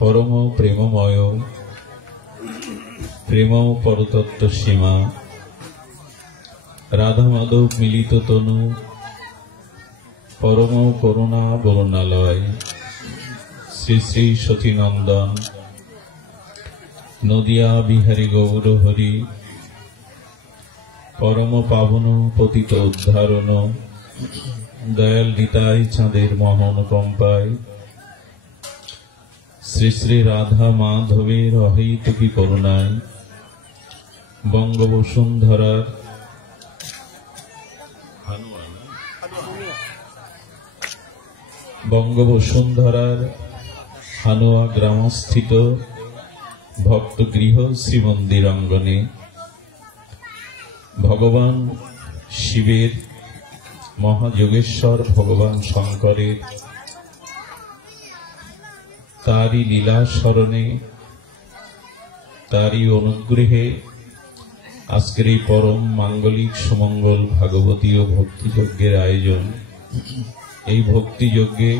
परम प्रेममय प्रेम परतत्व सीमा राधा माधव मिलित तनु परम करुणा बरुणालय श्री श्री सतीनंदन नदिया बिहारी गौर हरि परम पावन पतित उद्धारण दयाल निताई चाँदेर महानुकम्पाय श्री श्री राधा माधवेर अहेतुकी करुणाय बंगबसुंधरार हानुआ ग्रामस्थित भक्तगृह श्रीमंदिरांगने भगवान शिवेर महायोगेश्वर भगवान शंकरेर तारी लीला स्मरणे तारी अनुग्रहे आजकेर এই परम मांगलिक सुमंगल भागवती और भक्ति यज्ञेर आयोजन। এই भक्ति यज्ञे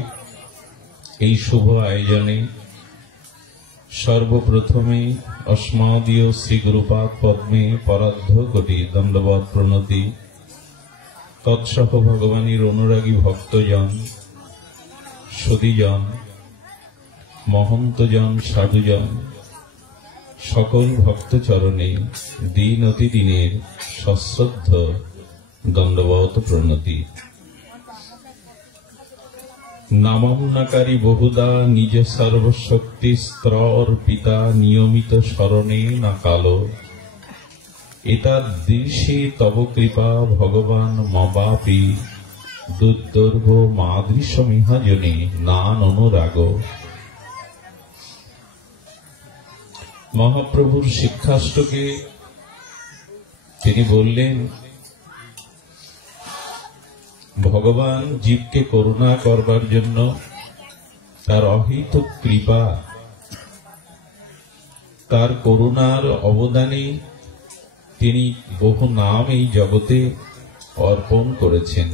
এই शुभ आयोजने सर्वप्रथमे अस्मदीय श्री गुरुपाद पद्मे पराध्य कोटि दंडवत प्रणति तत्सह भगवानेर अनुरागी भक्तजन सुदीजन महंतजन साधुजन सकल भक्त चरणे दिन अति दिनेर सश्रद्ध दंडवत प्रणति। नामान्नाकारी बहुधा निज सर्वशक्ति स्त्र पिता नियमित शरणे न कालो एतदृशे तव कृपा भगवान मबापि दुर्दुर्ग मादृशमिहाजने नान अनुरागो। महाप्रभुर शिक्षाष्टके तिनि बोललेन भगवान जीव के करुणा करबार जन्य तार अहेतुक कृपा तार करुणार अवदाने तिनि बहु नाम এই जगते अर्पण करेছেন।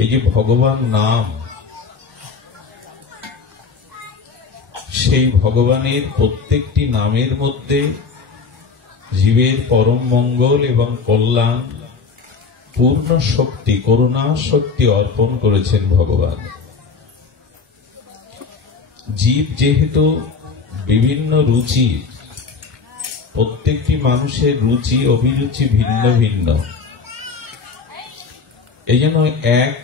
এই যে ভগবান নাম সেই ভগবানের প্রত্যেকটি নামের মধ্যে জীবের পরম মঙ্গল এবং কল্যাণ পূর্ণ শক্তি করুণা শক্তি অর্পণ করেছেন ভগবান। জীব যেহেতু বিভিন্ন রুচি প্রত্যেকটি মানুষের রুচি অভিরুচি ভিন্ন ভিন্ন এইজন্য এক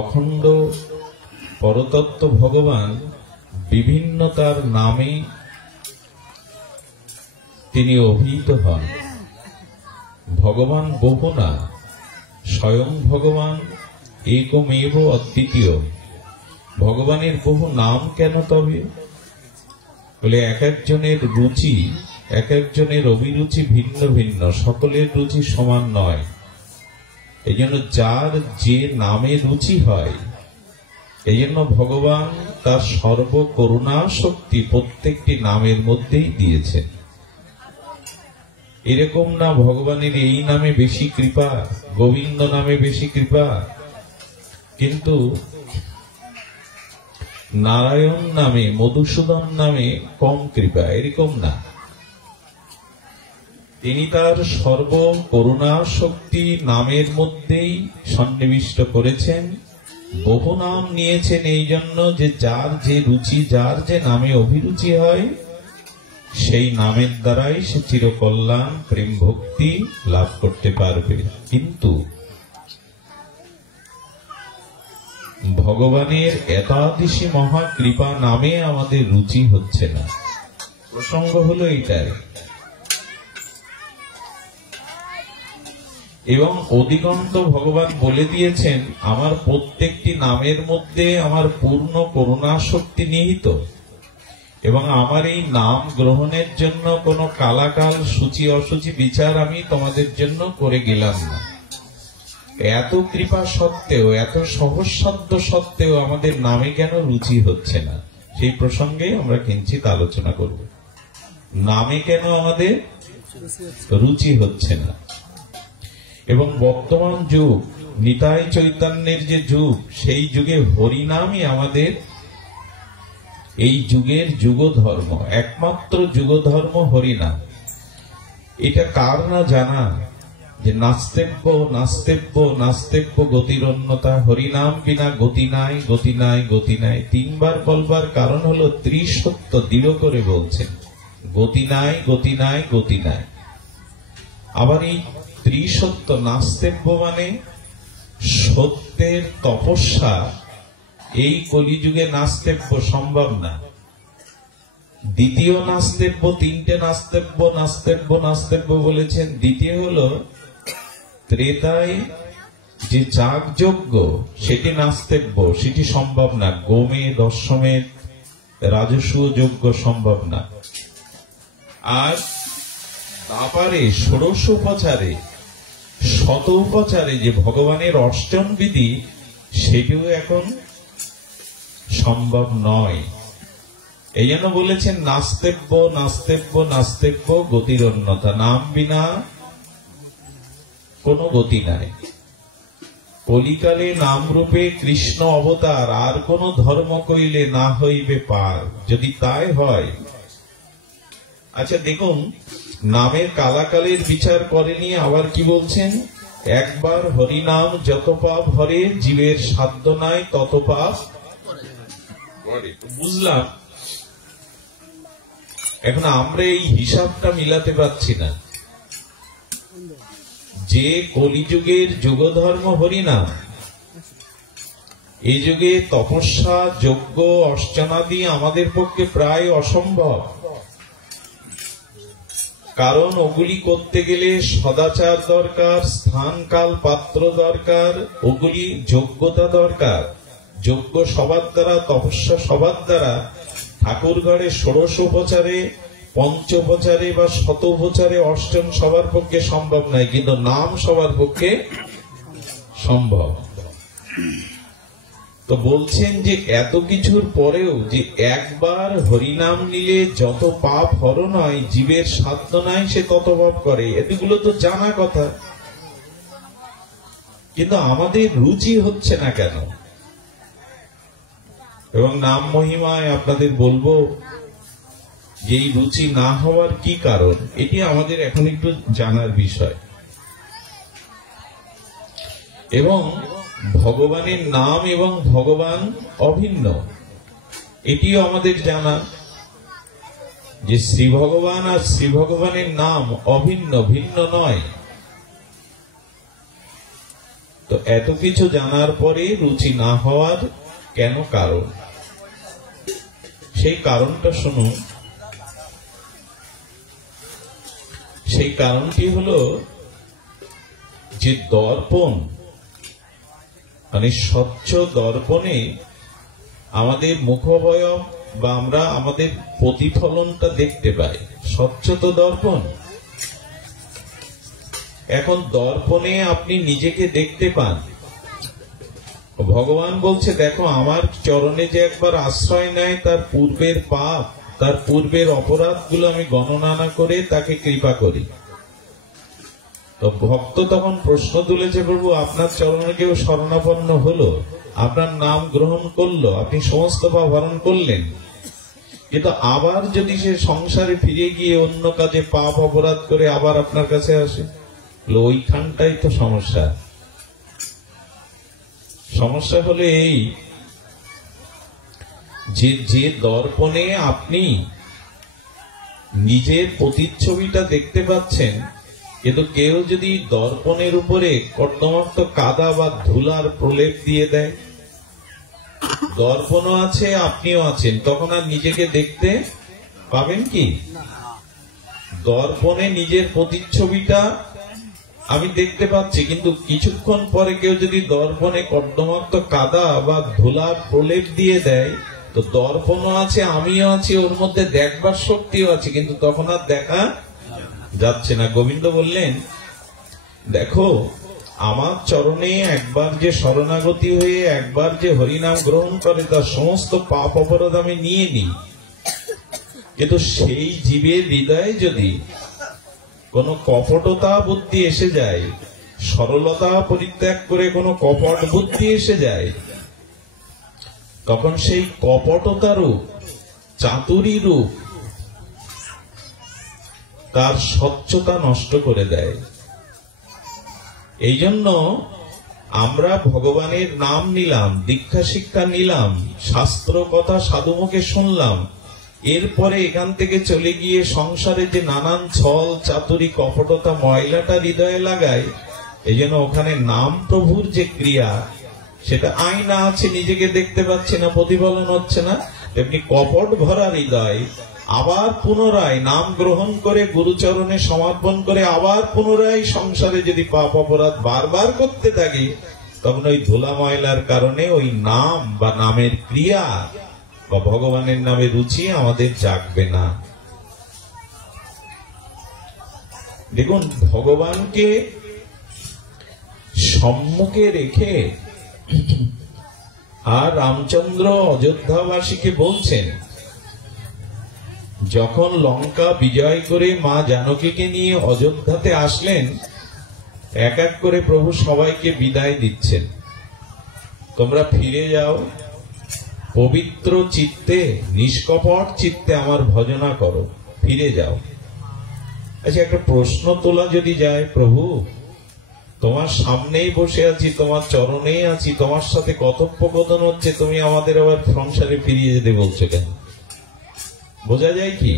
অখণ্ড পরতত্ত্ব ভগবান বিভিন্নতার নামে তিনি অভিহিত হন। ভগবান বহু না স্বয়ং ভগবান একমেব অদ্বিতীয়। ভগবানের বহু নাম কেন তবে বলে এক একজনের রুচি এক একজনের অভিরুচি ভিন্ন ভিন্ন সকলের রুচি সমান নয়। এইজন্য যার যে নামে রুচি হয় এইজন্য ভগবান তার সর্ব করুণা শক্তি প্রত্যেকটি নামের মধ্যেই দিয়েছেন। এরকম না ভগবানের এই নামে বেশি কৃপা গোবিন্দ নামে বেশি কৃপা কিন্তু নারায়ণ নামে মধুসূদন নামে কম কৃপা এরকম না। তিনি তার সর্ব করুণা শক্তি নামের মধ্যেই সন্নিবিষ্ট করেছেন। বহু নাম নিয়েছেন এই জন্য যে যার যে রুচি যার যে নামে অভিরুচি হয় সেই নামের দ্বারাই সে চিরকল্যাণ প্রেম ভক্তি লাভ করতে পারবে। কিন্তু ভগবানের একাদশী মহা কৃপা নামে আমাদের রুচি হচ্ছে না। প্রসঙ্গ হলো এইটাই। এবং অধিকন্ত ভগবান বলে দিয়েছেন আমার প্রত্যেকটি নামের মধ্যে আমার পূর্ণ করুণা শক্তি নিহিত এবং আমার এই নাম গ্রহণের জন্য কোনো কালাকাল সূচি অসূচি বিচার আমি তোমাদের জন্য করে গেলাম না। এত কৃপা সত্ত্বেও এত সহজসাধ্য সত্ত্বেও আমাদের নামে কেন রুচি হচ্ছে না সেই প্রসঙ্গে আমরা কিঞ্চিত আলোচনা করব। নামে কেন আমাদের রুচি হচ্ছে না এবং বর্তমান যুগ নিতাই চৈতন্যের যে যুগ সেই যুগে হরিনামই আমাদের এই যুগের যুগ ধর্ম, একমাত্র যুগ ধর্ম হরিনাম। এটা কার না জানা যে নাস্তেব্য নাস্তেব্য নাস্তেব্য গতিরন্যতা, হরিনাম বিনা গতি নাই, গতি নাই, গতি নাই। তিনবার বলবার কারণ হলো ত্রিসত্য দৃঢ় করে বলছেন, গতি নাই, গতি নাই, গতি নাই। আবার এই ত্রিসত্য নাস্তেব্য মানে সত্যের তপস্যা এই কলিযুগে নাস্তেব্য সম্ভব না। দ্বিতীয় নাস্তেব্য, তিনটে নাস্তেব্য নাস্তেব্য নাস্তেব্য বলেছেন। দ্বিতীয় হলো ত্রেতায় যে যাগযজ্ঞ সেটি নাস্তেব্য, সেটি সম্ভব না। গোমে দশমের রাজস্ব যজ্ঞ সম্ভব না। আর তারপরে ষোড়শ উপচারে শত উপচারে যে ভগবানের অর্চন বিধি সেটিও এখন সম্ভব নয়। এই জন্য বলেছেন নাস্তেব্য নাস্তেব্য নাস্তেব্য গতিরন্যতা, নাম বিনা কোনো গতি নাই। কলিকালে নাম রূপে কৃষ্ণ অবতার, আর কোন ধর্ম কইলে না হইবে পার, যদি তাই হয়। আচ্ছা দেখুন, নামের কালাকালের বিচার করেনি, আবার কি বলছেন, একবার হরিনাম যত পাপ হরে, জীবের সাধ্য নাই তত পাপ করে। বুঝলাম, এখন আমরা এই হিসাবটা মিলাতে পারছি না যে কলিযুগের যুগ ধর্ম হরিনাম, এই যুগে তপস্যা যজ্ঞ অর্চনাদি আমাদের পক্ষে প্রায় অসম্ভব। কারণ ওগুলি করতে গেলে সদাচার দরকার, স্থান কাল পাত্র দরকার, ওগুলি যোগ্যতা দরকার। যজ্ঞ সবার দ্বারা, তপস্যা সবার দ্বারা ঠাকুর ঘরে ষোড়শ উপচারে, পঞ্চোপচারে বা শতোপচারে অষ্টম সবার পক্ষে সম্ভব নয়, কিন্তু নাম সবার পক্ষে সম্ভব। তো বলছেন যে এত কিছুর পরেও যে একবার হরিনাম নিলে যত পাপ হরণ হয়, জীবের সাধ্য নাই সে তত পাপ করে। এগুলো তো জানা কথা, কিন্তু আমাদের রুচি হচ্ছে না কেন? এবং নাম মহিমায় আপনাদের বলবো যে এই রুচি না হওয়ার কি কারণ, এটি আমাদের এখন একটু জানার বিষয়। এবং ভগবানের নাম এবং ভগবান অভিন্ন, এটিও আমাদের জানা যে শ্রী ভগবান আর শ্রী ভগবানের নাম অভিন্ন, ভিন্ন নয়। তো এত কিছু জানার পরে রুচি না হওয়ার কেন কারণ, সেই কারণটা শুনুন। সেই কারণটি হলো যে দর্পণ, মানে স্বচ্ছ দর্পণে আমাদের মুখবয়ব বা আমরা আমাদের প্রতিফলনটা দেখতে পাই। স্বচ্ছ তো দর্পণ। এখন দর্পণে আপনি নিজেকে দেখতে পান। ভগবান বলছে, দেখো আমার চরণে যে একবার আশ্রয় নেয়, তার পূর্বের পাপ, তার পূর্বের অপরাধগুলো আমি গণনা না করে তাকে কৃপা করি। তো ভক্ত তখন প্রশ্ন তুলেছে, প্রভু আপনার চরণে কেউ শরণাপন্ন হলো, আপনার নাম গ্রহণ করলো, আপনি সমস্ত পাপ হরণ করলেন, কিন্তু আবার যদি সে সংসারে ফিরে গিয়ে অন্য কাজে পাপ অপরাধ করে আবার আপনার কাছে আসে, ওইখানটাই তো সমস্যা। সমস্যা হলো এই যে দর্পণে আপনি নিজের প্রতিচ্ছবিটা দেখতে পাচ্ছেন, কিন্তু কেউ যদি দর্পণের উপরে কর্দমাক্ত কাদা বা ধুলার প্রলেপ দিয়ে দেয়, দর্পণও আছে আপনিও আছেন, তখন আর নিজেকে দেখতে পাবেন কি? দর্পণে নিজের প্রতিচ্ছবিটা আমি দেখতে পাচ্ছি, কিন্তু কিছুক্ষণ পরে কেউ যদি দর্পণে কর্দমাক্ত কাদা বা ধুলার প্রলেপ দিয়ে দেয়, তো দর্পণও আছে আমিও আছি, ওর মধ্যে দেখবার শক্তিও আছে, কিন্তু তখন আর দেখা যাচ্ছে না। গোবিন্দ বললেন, দেখো আমার চরণে একবার যে শরণাগতি হয়ে একবার যে হরিনাম গ্রহণ করে, তার সমস্ত পাপ অপরাধ আমি নিয়ে নিই, কিন্তু সেই জীবের হৃদয়ে যদি কোন কপটতা বুদ্ধি এসে যায়, সরলতা পরিত্যাগ করে কোন কপট বুদ্ধি এসে যায়, তখন সেই কপটতারূপ চাতুরী রূপ তার স্বচ্ছতা নষ্ট করে দেয়। এই জন্য আমরা ভগবানের নাম নিলাম, দীক্ষা শিক্ষা নিলাম, শাস্ত্র কথা সাধুমুখে শুনলাম, এরপরে এখান থেকে চলে গিয়ে সংসারে যে নানান ছল চাতুরী কপটতা ময়লাটা হৃদয়ে লাগায়, এই জন্য ওখানে নাম প্রভুর যে ক্রিয়া সেটা আয়না আছে, নিজেকে দেখতে পাচ্ছে না, প্রতিফলন হচ্ছে না, তেমনি কপট ভরা হৃদয় আবার পুনরায় নাম গ্রহণ করে গুরুচরণে সমর্পণ করে আবার পুনরায় সংসারে যদি পাপ অপরাধ বারবার করতে থাকি, তখন ওই ধুলা ময়লার কারণে ওই নাম বা নামের ক্রিয়া বা ভগবানের নামে রুচি আমাদের জাগবে না। দেখুন, ভগবানকে সম্মুখে রেখে আর রামচন্দ্র অযোধ্যাবাসীকে বলছেন, যখন লঙ্কা বিজয় করে মা জানকীকে নিয়ে অযোধ্যাতে আসলেন, এক এক করে প্রভু সবাইকে বিদায় দিচ্ছেন, তোমরা ফিরে যাও, পবিত্র চিত্তে নিষ্কপট চিত্তে আমার ভজনা করো, ফিরে যাও। আচ্ছা, একটা প্রশ্ন তোলা যদি যায়, প্রভু তোমার সামনেই বসে আছি, তোমার চরণেই আছি, তোমার সাথে কথোপকথন হচ্ছে, তুমি আমাদের আবার সংসারে ফিরিয়ে যেতে বলছো কেন? বোঝা যায় কি,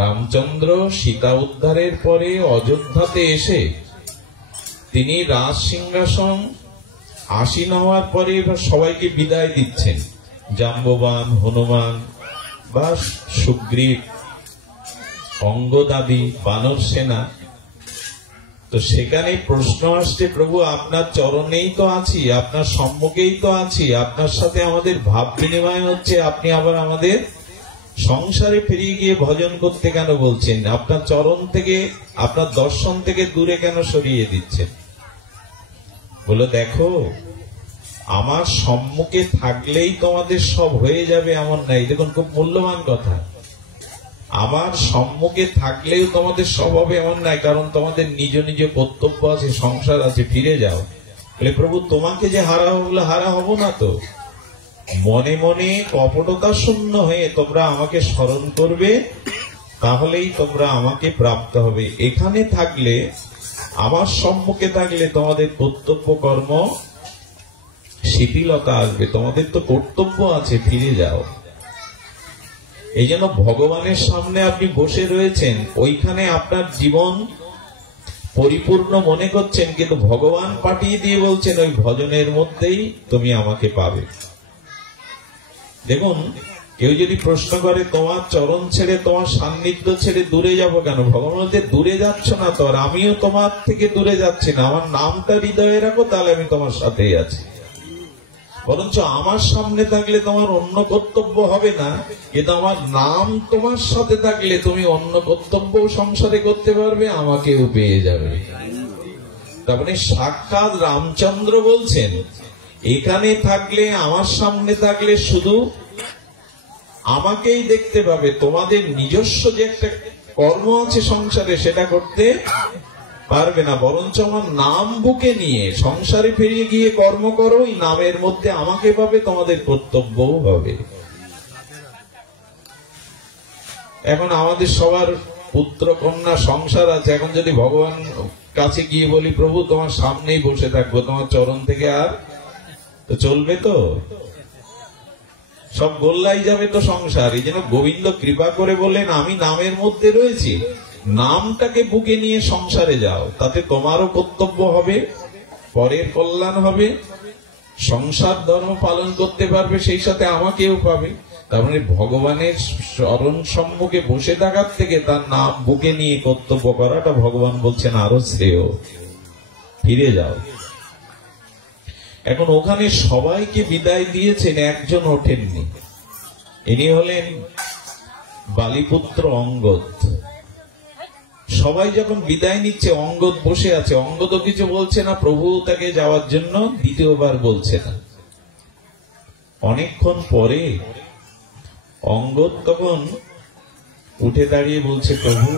রামচন্দ্র সীতা উদ্ধারের পরে অযোধ্যাতে এসে তিনি রাজ সিংহাসন আসীন হওয়ার পরে এবার সবাইকে বিদায় দিচ্ছেন, জাম্ববান, হনুমান বা সুগ্রীব, অঙ্গদাদি, বানর সেনা। তো সেখানে প্রশ্ন আসছে, প্রভু আপনার চরণেই তো আছি, আপনার সম্মুখেই তো আছি, আপনার সাথে আমাদের ভাব বিনিময় হচ্ছে, আপনি আবার আমাদের সংসারে ফিরিয়ে গিয়ে ভজন করতে কেন বলছেন? আপনার চরণ থেকে, আপনার দর্শন থেকে দূরে কেন সরিয়ে দিচ্ছেন? বলে, দেখো, আমার সম্মুখে থাকলেই তোমাদের সব হয়ে যাবে এমন নাই। দেখুন, খুব মূল্যবান কথা। আমার সম্মুখে থাকলেও তোমাদের সব হবে এমন নাই, কারণ তোমাদের নিজ নিজ কর্তব্য আছে, সংসার আছে, ফিরে যাও। বলে, প্রভু তোমাকে যে হারা হবো, হারা হব না তো। মনে মনে কপটতা শূন্য হয়ে তোমরা আমাকে স্মরণ করবে, তাহলেই তোমরা আমাকে প্রাপ্ত হবে। এখানে থাকলে, আমার সম্মুখে থাকলে তোমাদের কর্তব্য কর্ম শিথিলতা আসবে, তোমাদের তো কর্তব্য আছে, ফিরে যাও। এই জন্য ভগবানের সামনে আপনি বসে রয়েছেন, ওইখানে আপনার জীবন পরিপূর্ণ মনে করছেন, কিন্তু ভগবান পাঠিয়ে দিয়ে বলছেন ওই ভজনের মধ্যেই তুমি আমাকে পাবে। দেখুন, কেউ যদি প্রশ্ন করে তোমার চরণ ছেড়ে, তোমার সান্নিধ্য ছেড়ে দূরে যাব কেন? ভগবান বলতে, দূরে যাচ্ছ না তো, আর আমিও তোমার থেকে দূরে যাচ্ছি না। আমার নামটা হৃদয়ে রাখো, তাহলে আমি তোমার সাথেই আছি। বরঞ্চ আমার সামনে থাকলে তোমার অন্য কর্তব্য হবে না, কিন্তু আমার নাম তোমার সাথে থাকলে তুমি অন্য কর্তব্য সংসারে করতে পারবে, আমাকেও পেয়ে যাবে। তারপরে সাক্ষাৎ রামচন্দ্র বলছেন, এখানে থাকলে, আমার সামনে থাকলে শুধু আমাকেই দেখতে পাবে, তোমাদের নিজস্ব যে একটা কর্ম আছে সংসারে সেটা করতে পারবে না। বরঞ্চ আমার নাম বুকে নিয়ে সংসারে ফিরিয়ে গিয়ে কর্ম করো, ওই নামের মধ্যে আমাকে পাবে, তোমাদের কর্তব্যও হবে। এখন আমাদের সবার পুত্র কন্যা সংসার আছে, এখন যদি ভগবান কাছে গিয়ে বলি, প্রভু তোমার সামনেই বসে থাকবো, তোমার চরণ থেকে আর তো চলবে? তো সব গোল্লাই যাবে তো সংসার। এই জন্য গোবিন্দ কৃপা করে বললেন, আমি নামের মধ্যে রয়েছি, নামটাকে বুকে নিয়ে সংসারে যাও, তাতে তোমারও কর্তব্য হবে, পরের কল্যাণ হবে, সংসার ধর্ম পালন করতে পারবে, সেই সাথে আমাকেও পাবে। তার মানে ভগবানের চরণ সম্মুখে বসে থাকার থেকে তার নাম বুকে নিয়ে কর্তব্য করাটা ভগবান বলছেন আরো শ্রেয়। ফিরে যাও। এখন ওখানে সবাইকে বিদায় দিয়েছেন, একজন ওঠেননি। ইনি হলেন বালিপুত্র অঙ্গদ। সবাই যখন বিদায় নিচ্ছে, অঙ্গদ বসে আছে। অঙ্গদও কিছু বলছে না, প্রভু তাকে যাওয়ার জন্য দ্বিতীয়বার বলছে না। অনেকক্ষণ পরে অঙ্গদ তখন উঠে দাঁড়িয়ে বলছে, প্রভু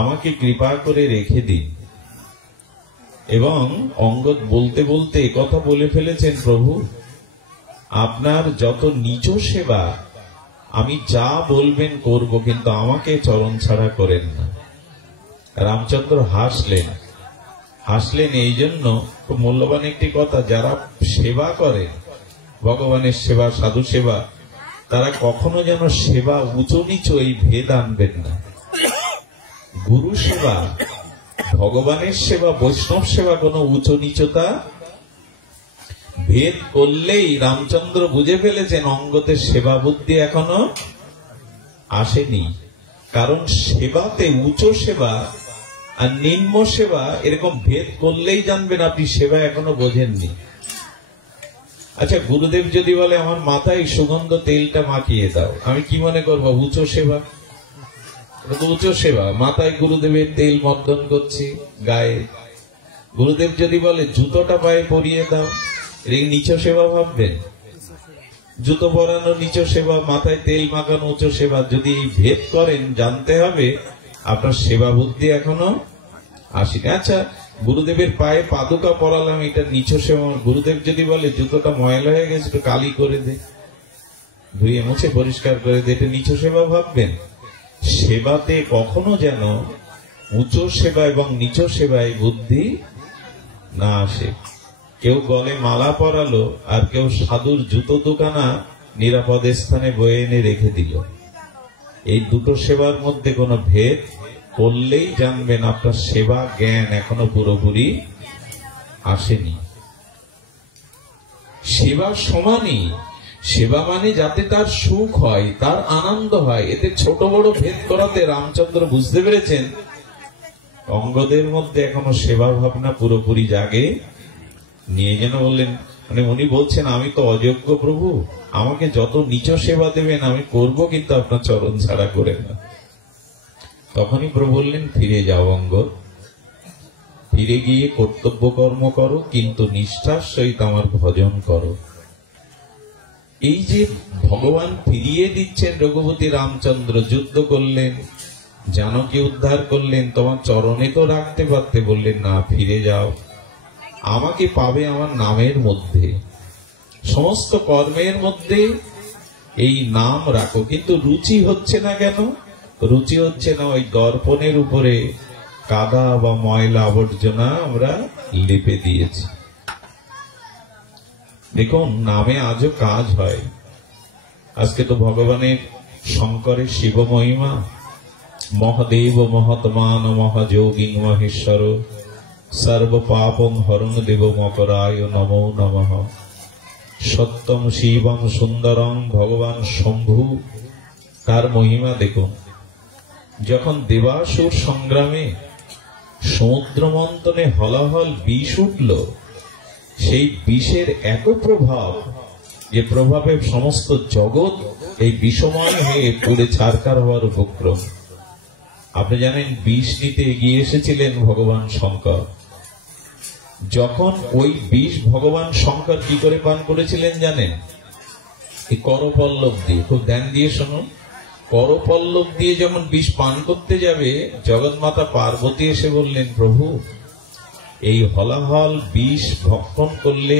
আমাকে কৃপা করে রেখে দিন। এবং অঙ্গদ বলতে বলতে কথা বলে ফেলেছেন, প্রভু আপনার যত নিজ সেবা আমি যা বলবেন করব, কিন্তু আমাকে চরণ ছাড়া করেন না। রামচন্দ্র হাসলেন এই জন্য, খুব মূল্যবান একটি কথা, যারা সেবা করে ভগবানের সেবা, সাধু সেবা, তারা কখনো যেন সেবা উঁচু নিচু এই ভেদ আনবেন না। গুরু সেবা, ভগবানের সেবা, বৈষ্ণব সেবা কোনো উঁচু নিচুতা ভেদ করলেই রামচন্দ্র বুঝে ফেলেছেন অঙ্গদের সেবা বুদ্ধি এখনো আসেনি। কারণ সেবাতে উঁচু সেবা আর নিম্ন সেবা এরকম ভেদ করলেই জানবেন আপনি সেবা এখনো বোঝেননি। আচ্ছা, গুরুদেব যদি বলে আমার মাথায় সুগন্ধ তেলটা মাখিয়ে দাও, আমি কি মনে করবো? উঁচু সেবা। উঁচু সেবা, মাথায় গুরুদেবের তেল মর্দন করছি গায়ে। গুরুদেব যদি বলে জুতোটা পায়ে পরিয়ে দাও, এটা নিচু সেবা ভাববেন? জুতো পরানো নিচু সেবা, মাথায় তেল মাখানো উঁচু সেবা। যদি ভেদ করেন, জানতে হবে আপনার সেবা বুদ্ধি এখনো আসেনি। আচ্ছা, গুরুদেবের পায়ে পাদুকা পরালাম, এটা নিচু সেবা। গুরুদেব যদি বলে জুতোটা ময়লা হয়ে গেছে, একটু কালি করে দে, ধুয়ে মুছে পরিষ্কার করে দে, এটা নিচু সেবা ভাববেন? সেবাতে কখনো যেন উঁচু সেবা এবং নিচু সেবায় বুদ্ধি না আসে। কেউ গলে মালা পরালো আর কেউ সাধুর জুতো দুখানা নিরাপদ স্থানে বয়ে এনে রেখে দিল। এই দুটো সেবার মধ্যে কোনো ভেদ করলেই জানবেন আপনার সেবা জ্ঞান এখনো পুরোপুরি আসেনি। সেবা সমানই, সেবা মানে যাতে তার সুখ হয়, তার আনন্দ হয়। এতে ছোট বড় ভেদ করাতে রামচন্দ্র বুঝতে পেরেছেন অঙ্গদের মধ্যে এখনো সেবা ভাবনা পুরোপুরি জাগে নিয়ে। যেন বললেন, মানে উনি বলছেন আমি তো অযোগ্য প্রভু, আমাকে যত নিচু সেবা দেবেন আমি করব, কিন্তু আপনার চরণ ছাড়া করে না। তখনই প্রভু বললেন ফিরে যাও অঙ্গদ, ফিরে গিয়ে কর্তব্য কর্ম করো, কিন্তু নিষ্ঠার সহিত আমার ভজন করো। এই যে ভগবান ফিরিয়ে দিচ্ছেন, রঘুপতি রামচন্দ্র যুদ্ধ করলেন, জানকী উদ্ধার করলেন, তোমার চরণে তো রাখতে পারতে, বললেন না, ফিরে যাও, আমাকে পাবে আমার নামের মধ্যে, সমস্ত কর্মের মধ্যে এই নাম রাখো। কিন্তু রুচি হচ্ছে না কেন? রুচি হচ্ছে না ওই দর্পণের উপরে কাদা বা ময়লা আবর্জনা আমরা লেপে দিয়েছি। দেখুন, নামে আজও কাজ হয়। আজকে তো ভগবানের শঙ্করের শিব মহিমা, মহাদেব মহাত্মান মহাযোগী মহেশ্বর সর্ব পাপং হরং দেব মকরায় নমো নমঃ। সত্যম শিবং সুন্দরং ভগবান শম্ভু, তার মহিমা দেখুন। যখন দেবাসুর সংগ্রামে সমুদ্র মন্থনে হলাহল বিষ উঠল, সেই বিষের এত প্রভাব যে প্রভাবে সমস্ত জগৎ এই বিষময় হয়ে পুড়ে ছারখার হওয়ার উপক্রম। আপনি জানেন বিষ নিতে এগিয়ে এসেছিলেন ভগবান শঙ্কর। যখন ওই বিষ ভগবান শঙ্কর কি করে পান করেছিলেন জানেন? এই করপল্লব দিয়ে, খুব ধ্যান দিয়ে শুনুন। করপল্লব দিয়ে যখন বিষ পান করতে যাবে, জগন্মাতা পার্বতী এসে বললেন, প্রভু এই হলাহল বিষ ভক্ষণ করলে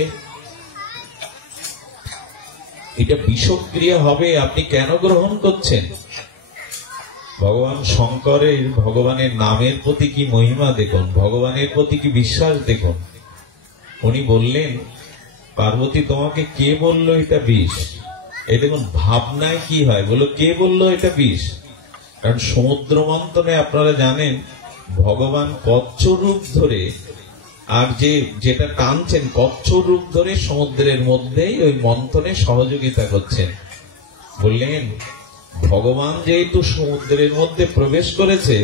এটা বিষক্রিয়া হবে, আপনি কেন গ্রহণ করছেন? ভগবান শঙ্করের, ভগবানের নামের প্রতি কি মহিমা দেখুন, ভগবানের প্রতি কি বিশ্বাস দেখুন। উনি বললেন, পার্বতী তোমাকে কে বললো এটা বিষ? এই দেখুন ভাবনায় কি হয়, বলো কে বললো এটা বিষ? কারণ সমুদ্র মন্থনে আপনারা জানেন ভগবান কচ্ছ রূপ ধরে, আর যেটা টানছেন কচ্ছ রূপ ধরে সমুদ্রের মধ্যেই ওই মন্থনে সহযোগিতা করছেন। বললেন ভগবান যেহেতু সমুদ্রের মধ্যে প্রবেশ করেছে,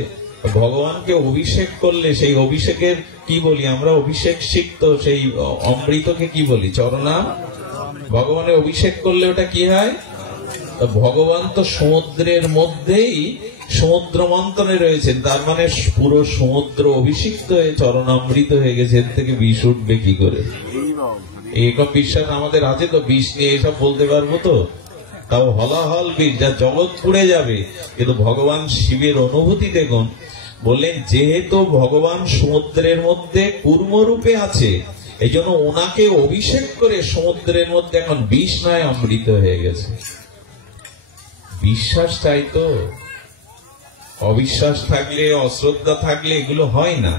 ভগবানকে অভিষেক করলে সেই অভিষেকের কি বলি আমরা? অভিষেক সিক্ত সেই অমৃতকে কি বলি? চরণাম। ভগবানের অভিষেক করলে ওটা কি হয়? ভগবান তো সমুদ্রের মধ্যেই সমুদ্র মন্থনে রয়েছেন, তার মানে পুরো সমুদ্র অভিষিক্ত হয়ে চরণামৃত হয়ে গেছে, এর থেকে বিষ উঠবে কি করে? এরকম বিশ্বাস আমাদের আছে তো? বিষ নিয়ে এসব বলতে পারবো তো? তাও হলাহল বিষ, যা জগৎ পুড়ে যাবে। কিন্তু ভগবান শিবের অনুভূতি দেখুন। বললেন যেহেতু ভগবান সমুদ্রের মধ্যে কূর্মরূপে আছে, এই জন্য ওনাকে অভিষেক করে সমুদ্রের মধ্যে এখন বিষ নয় অমৃত হয়ে গেছে। বিশ্বাস চাই তো, অবিশ্বাস থাকলে, অশ্রদ্ধা থাকলে এগুলো হয় না।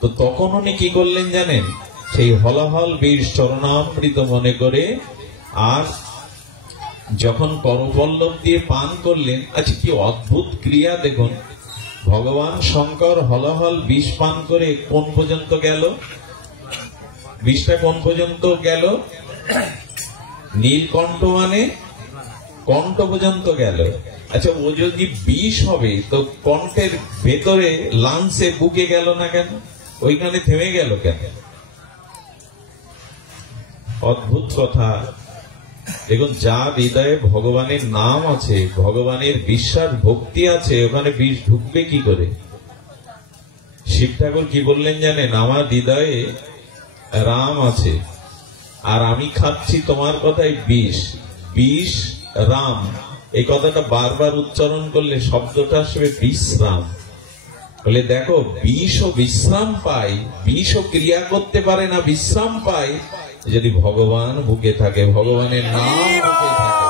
তো তখন উনি কি করলেন জানেন, সেই হলাহল বীর চরণামৃত মনে করে আর যখন করপল্লব দিয়ে পান করলেন, আচ্ছা কি অদ্ভুত ক্রিয়া দেখুন, ভগবান শঙ্কর হলাহল বিষ পান করে কোন পর্যন্ত গেল, বিষটা কোন পর্যন্ত গেল, নীলকণ্ঠ মানে কণ্ঠ পর্যন্ত গেল। আচ্ছা ও যদি বিষ হবে তো কণ্ঠের ভেতরে লাংসে বুকে গেল না কেন, ওইখানে থেমে গেল কেন? অদ্ভুত কথা। দেখুন, যার হৃদয়ে ভগবানের নাম আছে, ভগবানের বিশ্বাস ভক্তি আছে, ওখানে বিষ ঢুকবে কি করে? শিব ঠাকুর কি বললেন জানেন, আমার হৃদয়ে রাম আছে আর আমি খাচ্ছি তোমার কথায় বিষ, বিষ রাম, এই কথাটা বারবার উচ্চারণ করলে শব্দটা আসবে বিশ্রাম। বলে দেখো, বিষও বিশ্রাম পায়, বিষও ক্রিয়া করতে পারে না, বিশ্রাম পায় যদি ভগবান বুকে থাকে, ভগবানের নাম বুকে থাকে।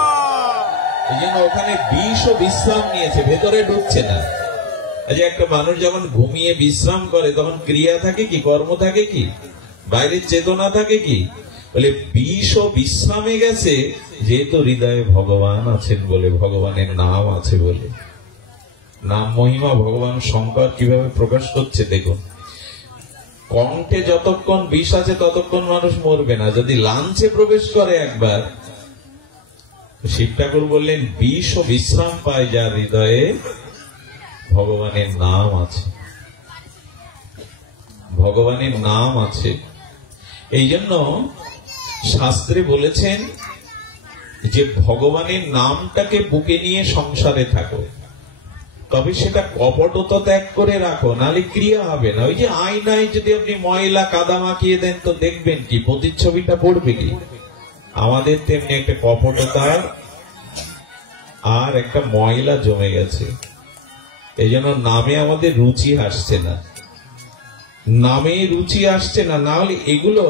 এই জন্য ওখানে বিষও বিশ্রাম নিয়েছে, ভেতরে ঢুকছে না। আজ একটা মানুষ যখন ঘুমিয়ে বিশ্রাম করে তখন ক্রিয়া থাকে কি, কর্ম থাকে কি, বাইরের চেতনা থাকে কি? বলে বিষও বিশ্রামে গেছে যেহেতু হৃদয়ে ভগবান আছেন বলে, ভগবানের নাম আছে বলে। নাম মহিমা ভগবান শঙ্কর কিভাবে প্রকাশ করছে দেখুন। কণ্ঠে যতক্ষণ বিষ আছে ততক্ষণ মানুষ মরবে না, যদি লাঞ্চে প্রবেশ করে একবার, শিব ঠাকুর বললেন বিষ ও বিশ্রাম পায় যার হৃদয়ে ভগবানের নাম আছে, ভগবানের নাম আছে। এই জন্য শাস্ত্রে বলেছেন যে ভগবানের নামটাকে বুকে নিয়ে সংসারে থাকো, তবে সেটা কপটতা ত্যাগ করে রাখো, নালে ক্রিয়া হবে না। ওই যে আয়নায় যদি আপনি ময়লা কাদা মাখিয়ে দেন তো দেখবেন কি, প্রতিচ্ছবিটা পড়বে কি? আমাদের তেমনি একটা কপটতার আর একটা ময়লা জমে গেছে। এই জন্য নামে আমাদের রুচি আসছে না, নামে রুচি আসছে না। না হলে এগুলো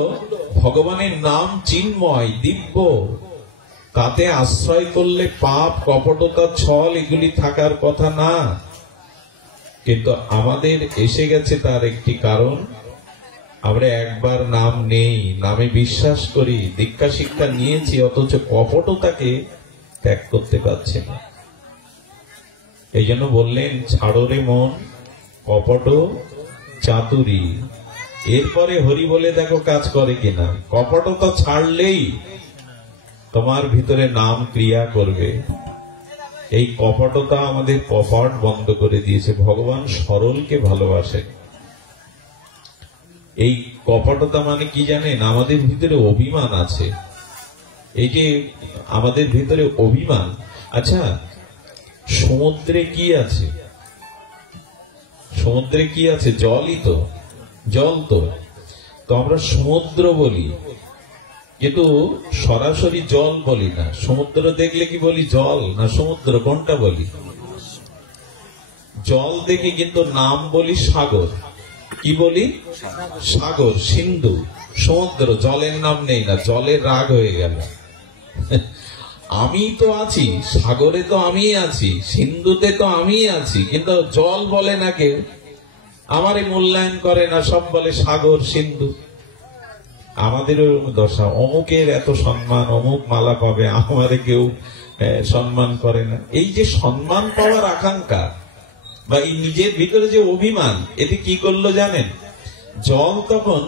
ভগবানের নাম চিন্ময় দিব্য, তাতে আশ্রয় করলে পাপ, কপটতা, ছল এগুলি থাকার কথা না। কিন্তু আমাদের এসে গেছে তার একটি কারণ, আমরা একবার নাম নেই, নামে বিশ্বাস করি, দীক্ষা শিক্ষা নিয়েছি, অথচ কপটতাকে ত্যাগ করতে পারছে না। এই জন্য বললেন ছাড়ো রে মন কপট চাতুরি, এরপরে হরি বলে দেখো কাজ করে কিনা। কপটতা ছাড়লেই তোমার ভিতরে নাম ক্রিয়া করবে। এই কপটতা আমাদের কপট বন্ধ করে দিয়েছে। ভগবান সরলকে ভালোবাসেন। এই কপটতা মানে কি জানেন, আমাদের ভিতরে অভিমান আছে। এই যে আমাদের ভিতরে অভিমান, আচ্ছা সমুদ্রে কি আছে? সমুদ্রে কি আছে? জলই তো, জল তো। তো আমরা সমুদ্র বলি, কিন্তু সরাসরি জল বলি না। সমুদ্র দেখলে কি বলি জল না সমুদ্র, কোনটা বলি? জল দেখে কিন্তু নাম বলি সাগর। কি বলি? সাগর, সিন্ধু, সমুদ্র। জলের নাম নেই না, জলের রাগ হয়ে গেল। আমি তো আছি সাগরে, তো আমি আছি সিন্ধুতে, তো আমি আছি, কিন্তু জল বলে না কেউ, আমারে মূল্যায়ন করে না, সব বলে সাগর সিন্ধু। আমাদেরও দশা, অমুকের এত সম্মান, অমুক মালা পাবে, আমারে কেউ সম্মান করে না। এই যে সম্মান পাওয়ার আকাঙ্ক্ষা বা এই নিজের ভিতরে যে অভিমান, এতে কি করলো জানেন? জল তখন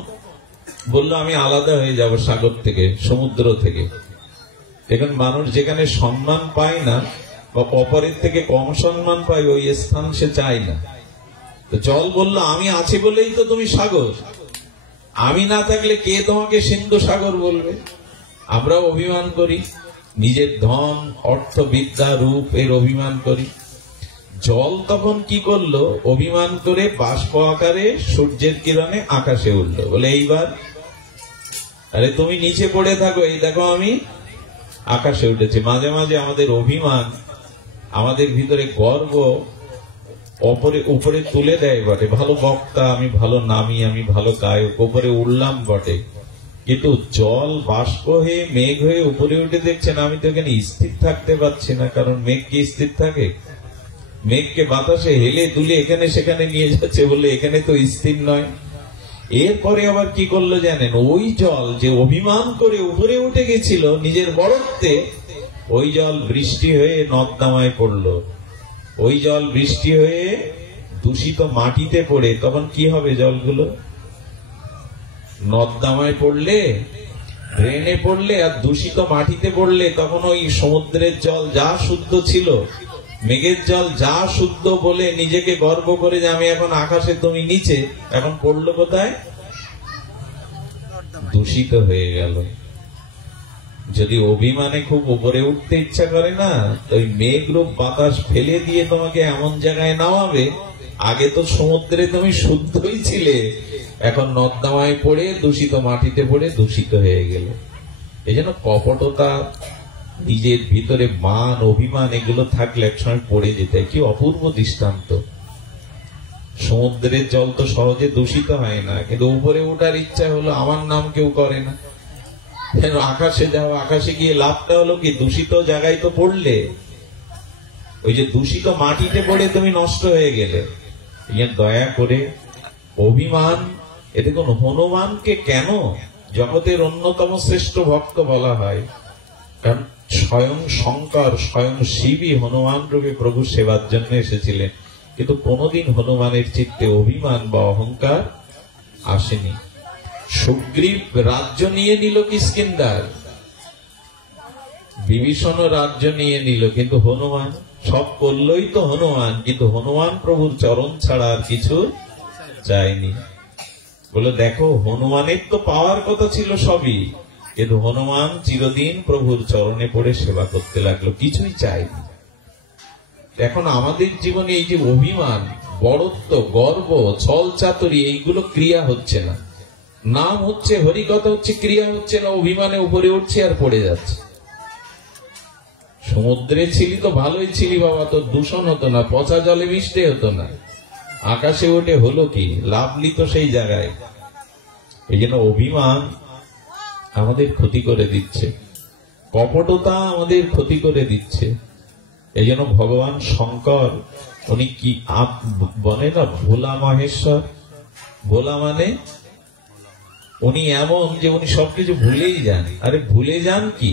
বললো আমি আলাদা হয়ে যাব সাগর থেকে, সমুদ্র থেকে। এখন মানুষ যেখানে সম্মান পায় না বা অপরের থেকে কম সম্মান পায়, ওই স্থান সে চায় না। তো জল বললো আমি আছি বলেই তো তুমি সাগর, আমি না থাকলে কে তোমাকে সিন্ধু সাগর বলবে? আমরা অভিমান করি, নিজের ধন, অর্থ, বিদ্যা, রূপ এর অভিমান করি। জল তখন কি করলো? অভিমান করে বাষ্প আকারে সূর্যের কিরণে আকাশে উঠলো, বলে এইবার আরে তুমি নিচে পড়ে থাকো, এই দেখো আমি আকাশে উঠেছি। মাঝে মাঝে আমাদের অভিমান, আমাদের ভিতরে গর্ব উপরে তুলে দেয় বটে। ভালো বক্তা আমি, ভালো নামী আমি, ভালো গায়ক, উপরে উঠলাম বটে, কিন্তু জল বাষ্প হয়ে মেঘ হয়ে উপরে উঠে দেখছেন আমি তো এখানে স্থির থাকতে পারছি না, কারণ মেঘ কি স্থির থাকে? মেঘকে বাতাসে হেলে দুলে এখানে সেখানে নিয়ে যাচ্ছে, বলে এখানে তো স্থির নয়। এরপরে আবার কি করলো জানেন? ওই জল যে অভিমান করে উপরে উঠে গেছিল নিজের বড়ত্বে, ওই জল বৃষ্টি হয়ে নর্দমায় পড়লো। ওই জল বৃষ্টি হয়ে দূষিত মাটিতে পড়ে তখন কি হবে? জলগুলো নর্দমায় পড়লে, ড্রেনে পড়লে আর দূষিত মাটিতে পড়লে তখন ওই সমুদ্রের জল যা শুদ্ধ ছিল, মেঘের জল যা শুদ্ধ বলে নিজেকে গর্ব করে যে আমি এখন আকাশে তুমি নিচে, এখন পড়লো কোথায়? দূষিত হয়ে গেল। যদি অভিমানে খুব উপরে উঠতে ইচ্ছা করে না, তো ওই মেঘরূপ বাতাস ফেলে দিয়ে তোমাকে এমন জায়গায় নামাবে, আগে তো সমুদ্রে তুমি শুদ্ধই ছিলে, এখন নর্দমায় পড়ে দূষিত মাটিতে পড়ে দূষিত হয়ে গেল। এই জন্য কপটতা, নিজের ভিতরে মান অভিমান এগুলো থাকলে একসময় পড়ে যেতে। কি অপূর্ব দৃষ্টান্ত! সমুদ্রের জল তো সহজে দূষিত হয় না, কিন্তু উপরে ওঠার ইচ্ছা হলো, আমার নাম কেউ করে না, কেন আকাশে যাও, আকাশে গিয়ে লাভটা হলো কি? দূষিত জায়গায় তো পড়লে, ওই যে দূষিত মাটিতে পড়ে তুমি নষ্ট হয়ে গেলে। দয়া করে অভিমান, এ দেখুন হনুমানকে কেন জগতের অন্যতম শ্রেষ্ঠ ভক্ত বলা হয়? কারণ স্বয়ং শঙ্কর, স্বয়ং শিবই হনুমান রূপে প্রভু সেবার জন্য এসেছিলেন, কিন্তু কোনদিন হনুমানের চিত্তে অভিমান বা অহংকার আসেনি। সুগ্রীব রাজ্য নিয়ে নিল কিষ্কিন্ধার, বিভীষণ রাজ্য নিয়ে নিল, কিন্তু হনুমান সব করলই তো হনুমান, কিন্তু হনুমান প্রভুর চরণ ছাড়া আর কিছু চায়নি। বলে দেখো, হনুমানের তো পাওয়ার কথা ছিল সবই, কিন্তু হনুমান চিরদিন প্রভুর চরণে পড়ে সেবা করতে লাগলো, কিছুই চায়নি। এখন আমাদের জীবনে এই যে অভিমান, বড়ত্ব, গর্ব, ছল চাতুরি, এইগুলো ক্রিয়া হচ্ছে না। নাম হচ্ছে, হরিকথা হচ্ছে, ক্রিয়া হচ্ছে না। অভিমানে উপরে উঠছে আর পড়ে যাচ্ছে। সমুদ্রে ছিলি তো ভালোই ছিলি বাবা, তোর দূষণ হতো না, পচা জলে মিশতে হতো না। আকাশে ওঠে হলো কি? লাভলি তো সেই জায়গায়। এই জন্য অভিমান আমাদের ক্ষতি করে দিচ্ছে, কপটতা আমাদের ক্ষতি করে দিচ্ছে। এই জন্য ভগবান শঙ্কর উনি কি বলে না, ভোলা মহেশ্বর। ভোলা মানে উনি এমন যে উনি সবকিছু ভুলেই যান। আরে ভুলে যান কি?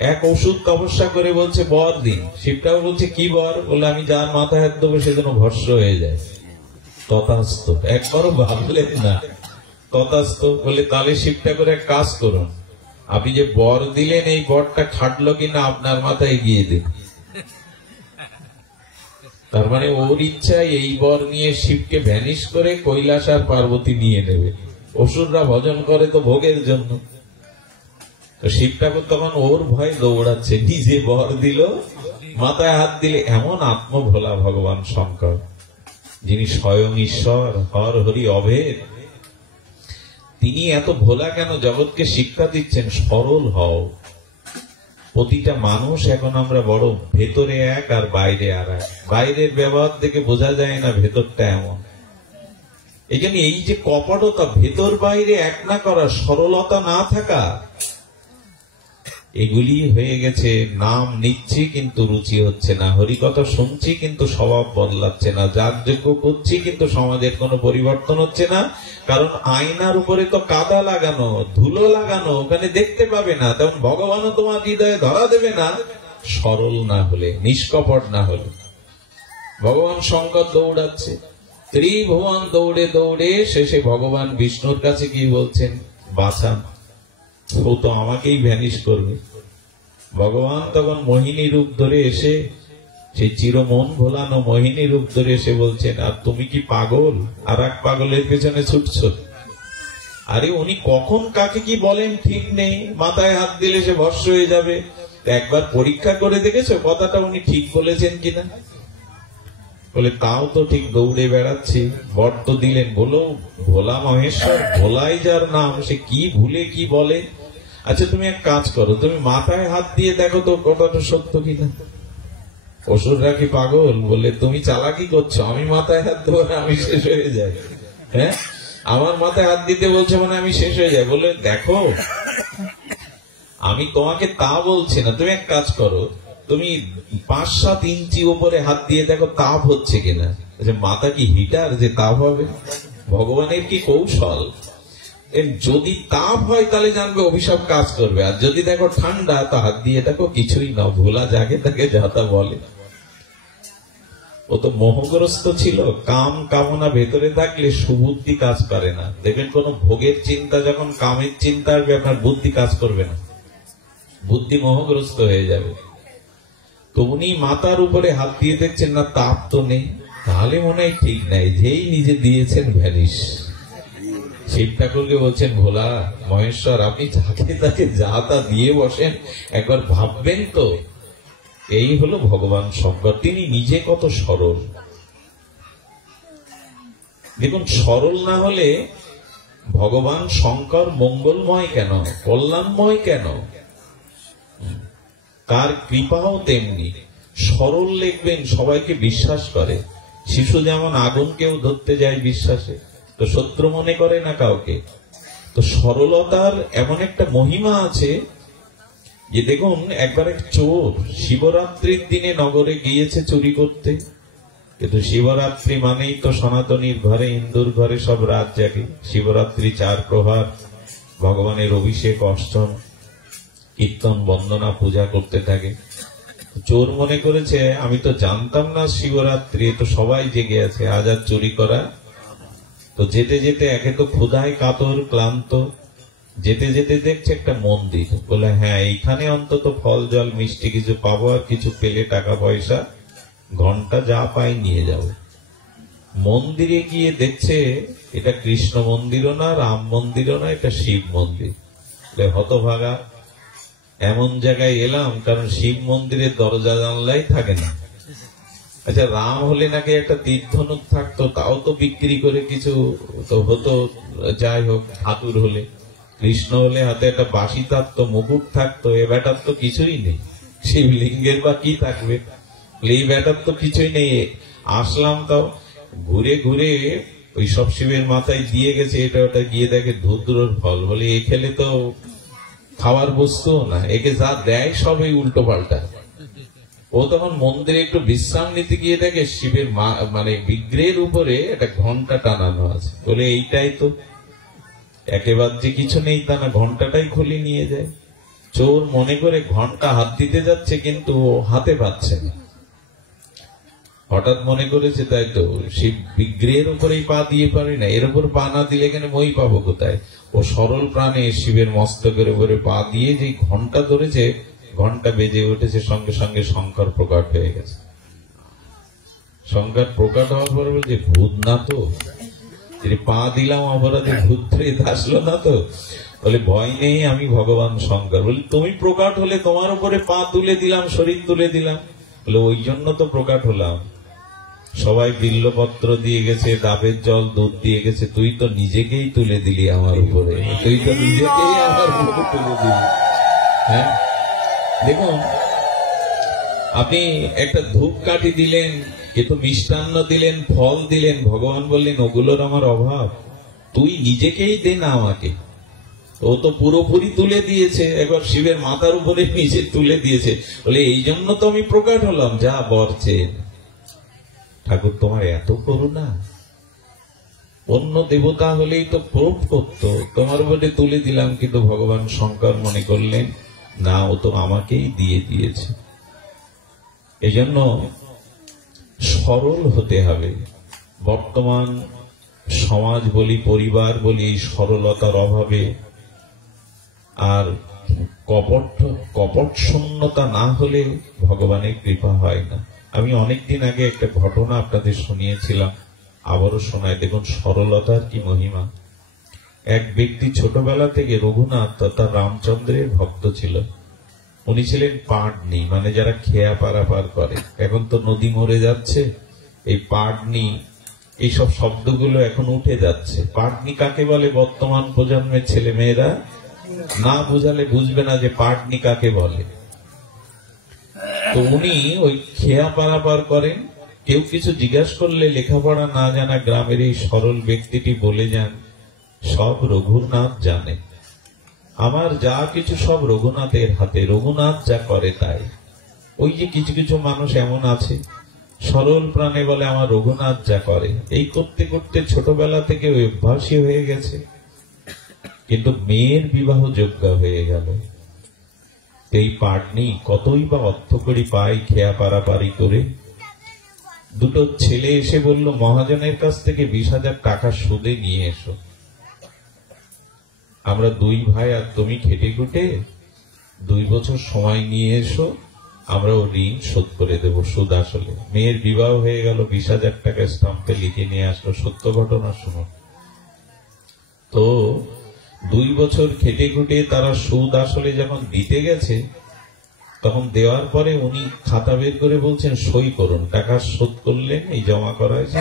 এক ওষুধ তপস্যা করে বলছে বর দিন, শিবটাও বলছে কি বর? বলে আমি যার মাথায় হাত দেবো সেজন্য ভস্য হয়ে যায়। তথাস্থ, একবারও ভাবলেন না, তথাস্থ বলে। তাহলে শিবটা করে এক কাজ করুন, আপনি যে বর দিলেন এই বরটা খাটলো কিনা আপনার মাথায় গিয়ে দিন। তার মানে ওর ইচ্ছায় এই বর নিয়ে শিবকে ভ্যানিশ করে কৈলাস আর পার্বতী নিয়ে নেবে। অসুররা ভজন করে তো ভোগের জন্য, তো শিব ঠাকুর তখন ওর ভয় দৌড়াচ্ছে, নিজে বর দিল, মাথায় হাত দিলে। এমন আত্মভোলা ভগবান শঙ্কর, যিনি স্বয়ং ঈশ্বর, হর হরি অভেদ। তিনি এত ভোলা কেন? জগৎকে শিক্ষা দিচ্ছেন সরল হও। প্রতিটা মানুষ এখন আমরা বড় ভেতরে এক আর বাইরে আর এক। বাইরের ব্যবহার থেকে বোঝা যায় না ভেতরটা এমন। এই জন্য এই যে কপটতা, ভেতর বাইরে এক না করা, সরলতা না থাকা, এগুলি হয়ে গেছে। নাম নিচ্ছি কিন্তু রুচি হচ্ছে না, হরিকথা শুনছি কিন্তু স্বভাব বদলাচ্ছে না, যাগযজ্ঞ করছি কিন্তু সমাজের কোনো পরিবর্তন হচ্ছে না। কারণ আয়নার উপরে তো কাদা লাগানো, ধুলো লাগানো, ওখানে দেখতে পাবে না। তেমন ভগবানও তোমার হৃদয়ে ধরা দেবে না সরল না হলে, নিষ্কপট না হলে। ভগবান শঙ্কর দৌড়াচ্ছে, ত্রিভুবন দৌড়ে দৌড়ে শেষে ভগবান বিষ্ণুর কাছে কি বলছেন? বাঁচান, ও তো আমাকেই ভ্যানিশ করবে। ভগবান তখন মোহিনী রূপ ধরে এসে, সেই চিরমন ভোলানো মোহিনী রূপ ধরে এসে বলছেন, আর তুমি কি পাগল? আর এক পাগলের পেছনে ছুটছ? আরে উনি কখন কাকে কি বলেন ঠিক নেই, মাথায় হাত দিলে সে ভস্য হয়ে যাবে। একবার পরীক্ষা করে দেখেছো কথাটা উনি ঠিক বলেছেন কিনা? বলে তাও তো ঠিক, দৌড়ে বেড়াচ্ছি, বর তো দিলেন। বলো ভোলা মহেশ্বর, ভোলাই যার নাম, সে কি ভুলে কি বলে। আচ্ছা তুমি এক কাজ করো, তুমি মাথায় হাত দিয়ে দেখো তো কথাটা সত্য কিনা। অসুররা কি পাগল? বলে তুমি চালাকি করছো, আমি মাথায় হাত দেবো, আমি শেষ হয়ে যাই। হ্যাঁ, আমার মাথায় হাত দিতে বলছে মানে আমি শেষ হয়ে যাই। বলে দেখো, আমি তোমাকে তা বলছি না, তুমি এক কাজ করো, তুমি 5-7 ইঞ্চি উপরে হাত দিয়ে দেখো তাপ হচ্ছে কিনা। মাথা কি হিটার যে তাপ হবে? ভগবানের কি কৌশল! যদি তাপ হয় তাহলে জানবে অভিশাপ কাজ করবে, আর যদি দেখো ঠান্ডা তো হাত দিয়ে দেখো কিছুই না, ভোলা যাকে তাকে যাতা বলে। ও তো মোহগ্রস্ত ছিল। কাম কামনা ভেতরে থাকলে সুবুদ্ধি কাজ করে না। দেখবেন কোন ভোগের চিন্তা যখন কামের চিন্তা আসবে, আপনার বুদ্ধি কাজ করবে না, বুদ্ধি মোহগ্রস্ত হয়ে যাবে। তো উনি মাথার উপরে হাত দিয়ে দেখছেন না তাপ তো নেই, তাহলে মনে হয় ঠিক নাই, যেই নিজে দিয়েছেন ভ্যানিশ। শিব ঠাকুরকে বলছেন, ভোলা মহেশ্বর, আপনি যাকে তাকে যা তা দিয়ে বসেন, একবার ভাববেন তো। এই হলো ভগবান শঙ্কর, তিনি নিজে কত সরল। দেখুন, সরল না হলে ভগবান শঙ্কর মঙ্গলময় কেন, কল্যাণময় কেন? তার কৃপাও তেমনি সরল। লিখবেন সবাইকে বিশ্বাস করে। শিশু যেমন আগুনকেও ধরতে যায় বিশ্বাসে, তো শত্রু মনে করে না কাউকে। তো সরলতার এমন একটা মহিমা আছে যে দেখুন, একবার এক চোর শিবরাত্রির দিনে নগরে গিয়েছে চুরি করতে। কিন্তু শিবরাত্রি মানেই তো সনাতনীর ঘরে, হিন্দুর ঘরে সব রাত জাগে। শিবরাত্রি 4 প্রহর ভগবানের অভিষেক, অর্চন, কীর্তন, বন্দনা, পূজা করতে থাকে। চোর মনে করেছে, আমি তো জানতাম না শিবরাত্রি, তো সবাই জেগে আছে, আজ আর চুরি করা। তো যেতে যেতে একে তো ক্ষুধায় কাতর, ক্লান্ত, যেতে যেতে দেখছে একটা মন্দির। বলে হ্যাঁ, এইখানে অন্তত ফল জল মিষ্টি কিছু পাবো, আর কিছু পেলে টাকা পয়সা, ঘন্টা যা পাই নিয়ে যাব। মন্দিরে গিয়ে দেখছে এটা কৃষ্ণ মন্দিরও না, রাম মন্দিরও না, এটা শিব মন্দির। হতভাগা, এমন জায়গায় এলাম, কারণ শিব মন্দিরের দরজা জানলাই থাকে না। আচ্ছা, রাম হলে নাকি একটা তীর্থনুক থাকতো, তাও তো বিক্রি করে কিছু তো হতো, যাই হোক ঠাকুর হলে। কৃষ্ণ হলে হাতে একটা বাঁশি থাকতো, মুকুট থাকতো, এ ব্যাটার তো কিছুই নেই। শিবলিঙ্গের বা কি থাকবে? এই ব্যাটার তো কিছুই নেই। আসলাম তাও ঘুরে ঘুরে ওই সব শিবের মাথায় দিয়ে গেছে, এটা ওটা, গিয়ে দেখে ধুদ্রর ফল। বলে এ খেলে তো খাওয়ার বস্তু না, একে যা দেয় সবই উল্টো পাল্টা। ও তখন মন্দিরে একটু বিশ্রাম নিতে গিয়ে দেখে শিবের মানে বিগ্রহের উপরে একটা ঘন্টা টানানো আছে। বলে এইটাই তো, একেবারে যে কিছু নেই তা না, ঘন্টাটাই খুলে নিয়ে যায়। চোর মনে করে ঘন্টা হাত দিতে যাচ্ছে, কিন্তু হাতে পাচ্ছে না। হঠাৎ মনে করেছে তাই তো, শিব বিগ্রহের উপরেই পা দিয়ে পারে না, এর উপর পা না দিলে এখানে মই পাবো কোথায়? ও সরল প্রাণে শিবের মস্তকের উপরে পা দিয়ে যে ঘন্টা ধরেছে, ঘন্টা বেজে উঠেছে, সঙ্গে সঙ্গে শঙ্কর প্রকট হয়ে গেছে। শঙ্কর প্রকট হওয়ার পরে বলছে, ভূত না তো? পা দিলাম অপরাধে, ভূত আসলো না তো? বলে ভয় নেই, আমি ভগবান শঙ্কর। বলি তুমি প্রকট হলে, তোমার উপরে পা তুলে দিলাম, শরীর তুলে দিলাম। বলে ওই জন্য তো প্রকট হলাম। সবাই বিল্লপত্র দিয়ে গেছে, ডাবের জল, দুধ দিয়ে গেছে, তুই তো নিজেকেই তুলে দিলি আমার উপরে, তুই তো নিজেকেই আমার উপরে তুলে দিলি। হ্যাঁ, দেখুন, আপনি একটা ধূপকাঠি দিলেন, কিন্তু মিষ্টান্ন দিলেন, ফল দিলেন, ভগবান বললেন ওগুলোর আমার অভাব, তুই নিজেকেই দে না আমাকে। ও তো পুরোপুরি তুলে দিয়েছে, একবার শিবের মাথার উপরে নিজে তুলে দিয়েছে। বলে এই জন্য তো আমি প্রকট হলাম, যা বরছে। ঠাকুর তোমার এত করুণা, অন্য দেবতা হলেই তো প্রোভ করতো, তোমার উপরে তুলে দিলাম। কিন্তু ভগবান শঙ্কর মনে করলেন না, ও তো আমাকেই দিয়ে দিয়েছে। এই জন্য সরল হতে হবে। বর্তমান সমাজ বলি, পরিবার বলি, এই সরলতার অভাবে আর কপট শূন্যতা না হলে ভগবানের কৃপা হয় না। আমি অনেকদিন আগে একটা ঘটনা আপনাদের শুনিয়েছিলাম, আবারও শোনায়। দেখুন সরলতার কি মহিমা। এক ব্যক্তি ছোটবেলা থেকে রঘুনাথ তথা রামচন্দ্রের ভক্ত ছিল। উনি ছিলেন পাটনি, মানে যারা খেয়া পারাপার করে। এখন তো নদী মরে যাচ্ছে, এই পাটনি, এইসব শব্দগুলো এখন উঠে যাচ্ছে। পাটনি কাকে বলে বর্তমান প্রজন্মের ছেলে মেয়েরা না বুঝালে বুঝবে না যে পাটনি কাকে বলে। তো উনি ওই খেয়া পারাপার করেন। কেউ কিছু জিজ্ঞাসা করলে লেখাপড়া না জানা গ্রামের এই সরল ব্যক্তিটি বলে যান সব রঘুনাথ জানে। আমার যা কিছু সব রঘুনাথের হাতে, রঘুনাথ যা করে তাই। ওই যে কিছু কিছু মানুষ এমন আছে সরল প্রাণে বলে আমার রঘুনাথ যা করে, এই করতে করতে ছোটবেলা থেকে ওই অভ্যাসই হয়ে গেছে। কিন্তু মেয়ের বিবাহ যোগ্য হয়ে গেল, এই পাটনি কতই বা অর্থ করি পাই খেয়া পারাপারি করে। দুটো ছেলে এসে বলল মহাজনের কাছ থেকে 20,000 টাকা সুদে নিয়ে এসো। আমরা দুই ভাই আর তুমি খেটে খুটে 2 বছর সময় নিয়ে এসো, আমরা ও ঋণ শোধ করে দেব সুদ আসলে। মেয়ের বিবাহ হয়ে গেল, 20,000 টাকা স্টাম্পে লিখে নিয়ে আসলো। সত্য ঘটনা শুনো তো। 2 বছর খেটে খুটে তারা সুদ আসলে যখন দিতে গেছে, তখন দেওয়ার পরে উনি খাতা বের করে বলছেন সই করুন, টাকা শোধ করলেন, এই জমা করা হয়েছে।